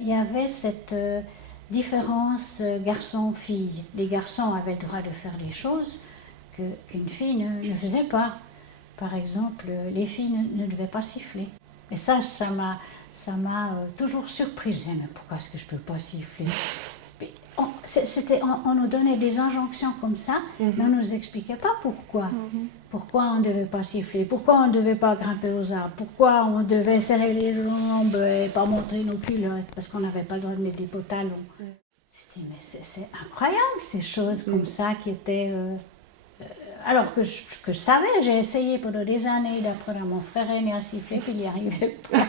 Il y avait cette différence garçon-fille. Les garçons avaient le droit de faire des choses qu'une fille ne faisait pas. Par exemple, les filles ne devaient pas siffler. Et ça m'a toujours surprise. Mais pourquoi est-ce que je ne peux pas siffler? On nous donnait des injonctions comme ça, mais on ne nous expliquait pas pourquoi. Pourquoi on ne devait pas siffler, pourquoi on ne devait pas grimper aux arbres, pourquoi on devait serrer les jambes et pas montrer nos culottes, parce qu'on n'avait pas le droit de mettre des pantalons. C'était, mais c'est incroyable ces choses comme ça qui étaient... alors que je savais, j'ai essayé pendant des années d'apprendre à mon frère aîné à siffler, puis il n'y arrivait pas.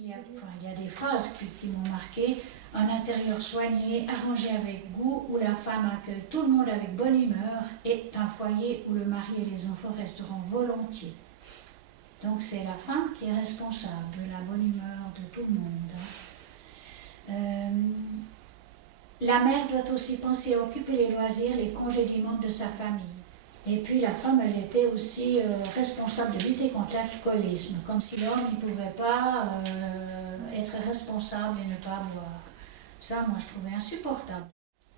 Il y a des phrases qui m'ont marqué. Un intérieur soigné, arrangé avec goût, où la femme accueille tout le monde avec bonne humeur, est un foyer où le mari et les enfants resteront volontiers. Donc c'est la femme qui est responsable de la bonne humeur de tout le monde. La mère doit aussi penser à occuper les loisirs, les congédiements de sa famille. Et puis la femme, elle était aussi responsable de lutter contre l'alcoolisme, comme si l'homme ne pouvait pas être responsable et ne pas boire. Ça, moi, je trouvais insupportable.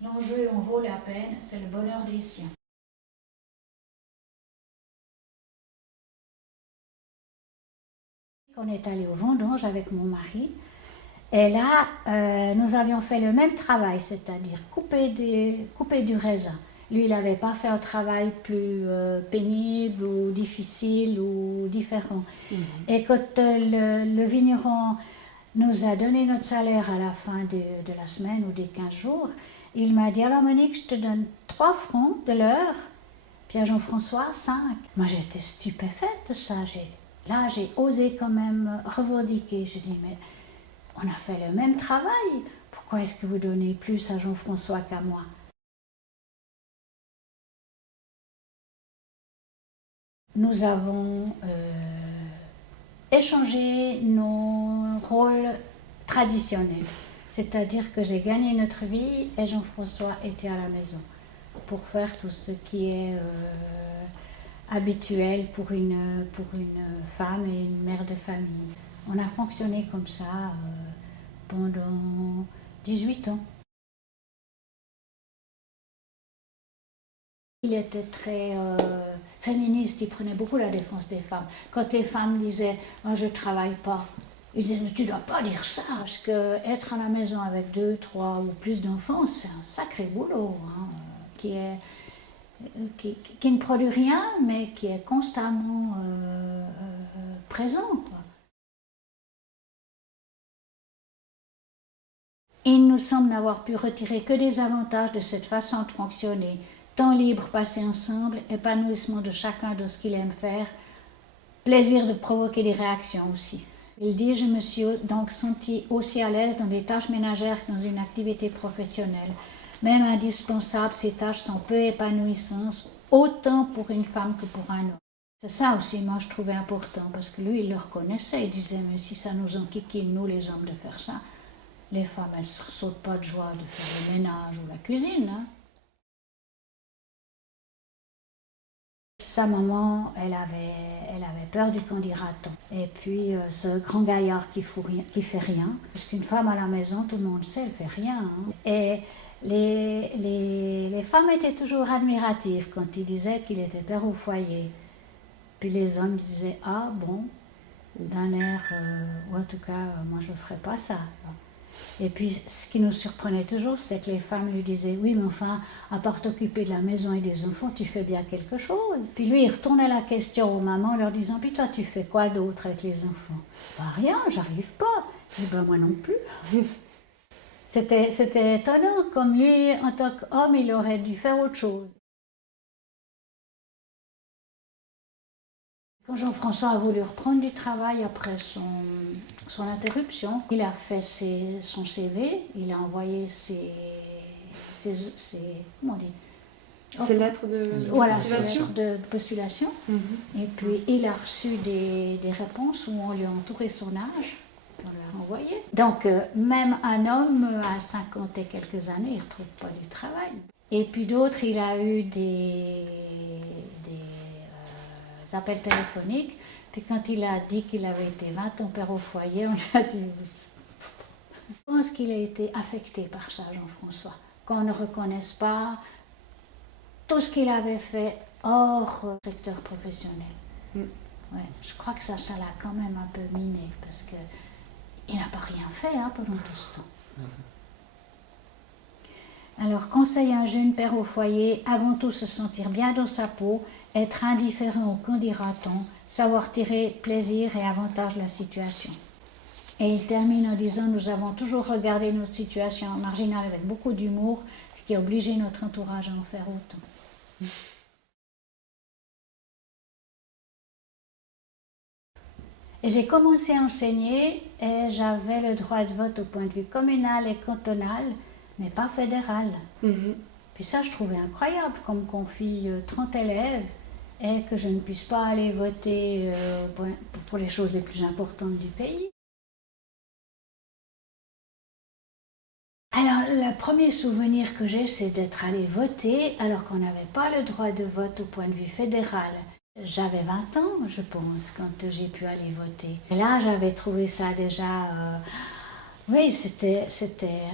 L'enjeu en vaut la peine, c'est le bonheur des siens. On est allé au vendange avec mon mari, et là, nous avions fait le même travail, c'est-à-dire couper du raisin. Lui, il n'avait pas fait un travail plus pénible ou difficile ou différent. Et quand le vigneron nous a donné notre salaire à la fin de la semaine ou des 15 jours, il m'a dit: alors Monique, je te donne 3 francs de l'heure, puis à Jean-François 5. Moi, j'étais stupéfaite de ça. Là, j'ai osé quand même revendiquer. Je dis: mais on a fait le même travail. Pourquoi est-ce que vous donnez plus à Jean-François qu'à moi? Nous avons échangé nos rôles traditionnels. C'est-à-dire que j'ai gagné notre vie et Jean-François était à la maison pour faire tout ce qui est habituel pour une femme et une mère de famille. On a fonctionné comme ça pendant 18 ans. Il était très féministe, il prenait beaucoup la défense des femmes. Quand les femmes disaient oh, « je ne travaille pas », il disait « tu ne dois pas dire ça », parce qu'être à la maison avec 2, 3 ou plus d'enfants, c'est un sacré boulot, hein, qui ne produit rien, mais qui est constamment présent, quoi. Il nous semble n'avoir pu retirer que des avantages de cette façon de fonctionner. Temps libre passé ensemble, épanouissement de chacun dans ce qu'il aime faire, plaisir de provoquer des réactions aussi. Il dit: je me suis donc sentie aussi à l'aise dans les tâches ménagères que dans une activité professionnelle. Même indispensables, ces tâches sont peu épanouissantes, autant pour une femme que pour un homme. C'est ça aussi, moi, je trouvais important, parce que lui, il le reconnaissait. Il disait: mais si ça nous enquiquine, nous, les hommes, de faire ça, les femmes, elles ne sautent pas de joie de faire le ménage ou la cuisine, hein. Sa maman, elle avait peur du candidaton. Et puis ce grand gaillard qui fait rien, parce qu'une femme à la maison, tout le monde sait, elle fait rien, hein. Et les femmes étaient toujours admiratives quand il disait qu'il était père au foyer. Puis les hommes disaient: ah bon, d'un air, ou en tout cas, moi je ne ferais pas ça. Et puis, ce qui nous surprenait toujours, c'est que les femmes lui disaient: oui, mais enfin, à part t'occuper de la maison et des enfants, tu fais bien quelque chose. Puis lui, il retournait la question aux mamans en leur disant: puis toi, tu fais quoi d'autre avec les enfants? Bah rien, j'arrive pas. Je dis: ben moi non plus. C'était étonnant, comme lui, en tant qu'homme, il aurait dû faire autre chose. Quand Jean-François a voulu reprendre du travail après son interruption, il a fait son CV, il a envoyé comment on dit, ses lettres de voilà, ses motivation. lettres de postulation. Et puis il a reçu des réponses où on lui a entouré son âge, on lui a envoyé. Donc même un homme à 50 et quelques années, il ne retrouve pas du travail. Et puis d'autres, il a eu des appels téléphoniques. Puis quand il a dit qu'il avait été 20 ans père au foyer, on lui a dit... Je pense qu'il a été affecté par ça, Jean-François. Qu'on ne reconnaisse pas tout ce qu'il avait fait hors secteur professionnel. Ouais, je crois que ça l'a quand même un peu miné, parce qu'il n'a pas rien fait pendant tout ce temps. Alors, conseille un jeune père au foyer, avant tout se sentir bien dans sa peau, être indifférent au qu'en dira-t-on, savoir tirer plaisir et avantage de la situation. Et il termine en disant, nous avons toujours regardé notre situation marginale avec beaucoup d'humour, ce qui a obligé notre entourage à en faire autant. Et j'ai commencé à enseigner et j'avais le droit de vote au point de vue communal et cantonal, mais pas fédéral. Puis ça, je trouvais incroyable, qu'on me confie 30 élèves et que je ne puisse pas aller voter pour les choses les plus importantes du pays. Alors, le premier souvenir que j'ai, c'est d'être allée voter alors qu'on n'avait pas le droit de vote au point de vue fédéral. J'avais 20 ans, je pense, quand j'ai pu aller voter. Et là, j'avais trouvé ça déjà... oui, c'était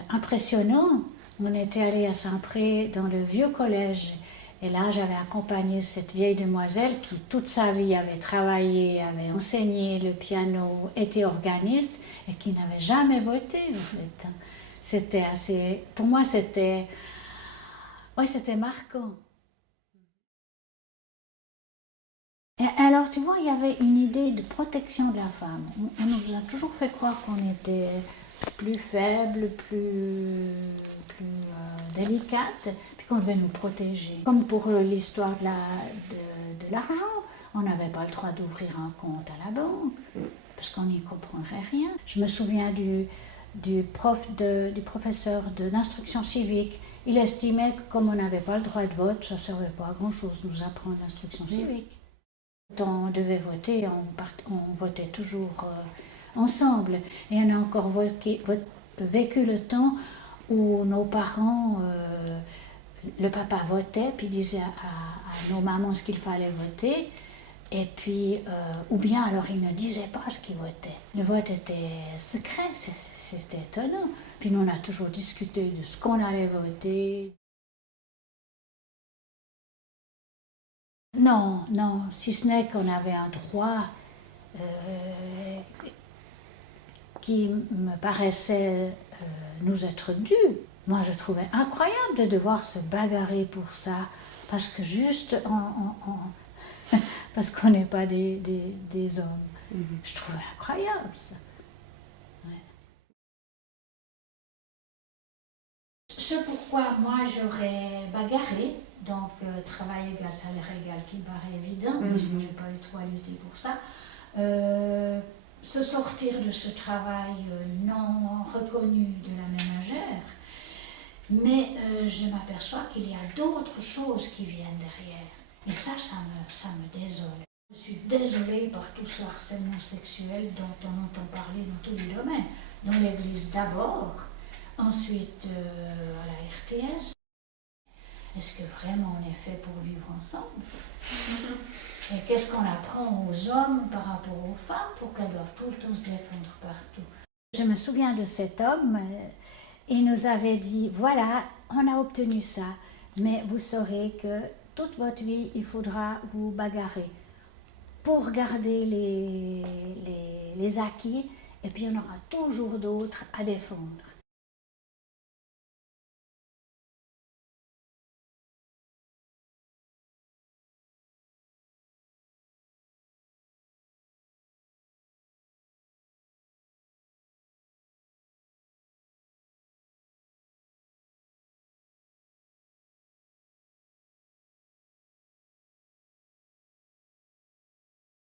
impressionnant. On était allé à Saint-Pré dans le vieux collège. Et là, j'avais accompagné cette vieille demoiselle qui, toute sa vie, avait travaillé, avait enseigné le piano, était organiste et qui n'avait jamais voté, en fait. C'était assez... Pour moi, c'était... Oui, c'était marquant. Et alors, tu vois, il y avait une idée de protection de la femme. On nous a toujours fait croire qu'on était plus faible, plus délicate, puis qu'on devait nous protéger. Comme pour l'histoire de l'argent, on n'avait pas le droit d'ouvrir un compte à la banque, parce qu'on n'y comprendrait rien. Je me souviens du professeur d'instruction civique. Il estimait que comme on n'avait pas le droit de vote, ça ne servait pas à grand-chose de nous apprendre l'instruction civique. Quand on devait voter, on votait toujours ensemble. Et on a encore vécu le temps où nos parents, le papa votait, puis disait à nos mamans ce qu'il fallait voter, et puis, ou bien alors il ne disait pas ce qu'il votait. Le vote était secret, c'était étonnant. Puis nous, on a toujours discuté de ce qu'on allait voter. Non, non, si ce n'est qu'on avait un droit qui me paraissait nous être dû. Moi, je trouvais incroyable de devoir se bagarrer pour ça, parce que juste parce qu'on n'est pas des hommes. Je trouvais incroyable ça. Ouais. Ce pourquoi moi j'aurais bagarré, donc travail égal, salaire égal, qui me paraît évident, mais je n'ai pas eu trop à lutter pour ça. Se sortir de ce travail non reconnu de la ménagère, mais je m'aperçois qu'il y a d'autres choses qui viennent derrière. Et ça me désole. Je suis désolée par tout ce harcèlement sexuel dont on entend parler dans tous les domaines. Dans l'Église d'abord, ensuite à la RTS. Est-ce que vraiment on est fait pour vivre ensemble? Et qu'est-ce qu'on apprend aux hommes par rapport aux femmes pour qu'elles doivent tout le temps se défendre partout? Je me souviens de cet homme, il nous avait dit, voilà, on a obtenu ça, mais vous saurez que toute votre vie, il faudra vous bagarrer pour garder les acquis, et puis il y en aura toujours d'autres à défendre.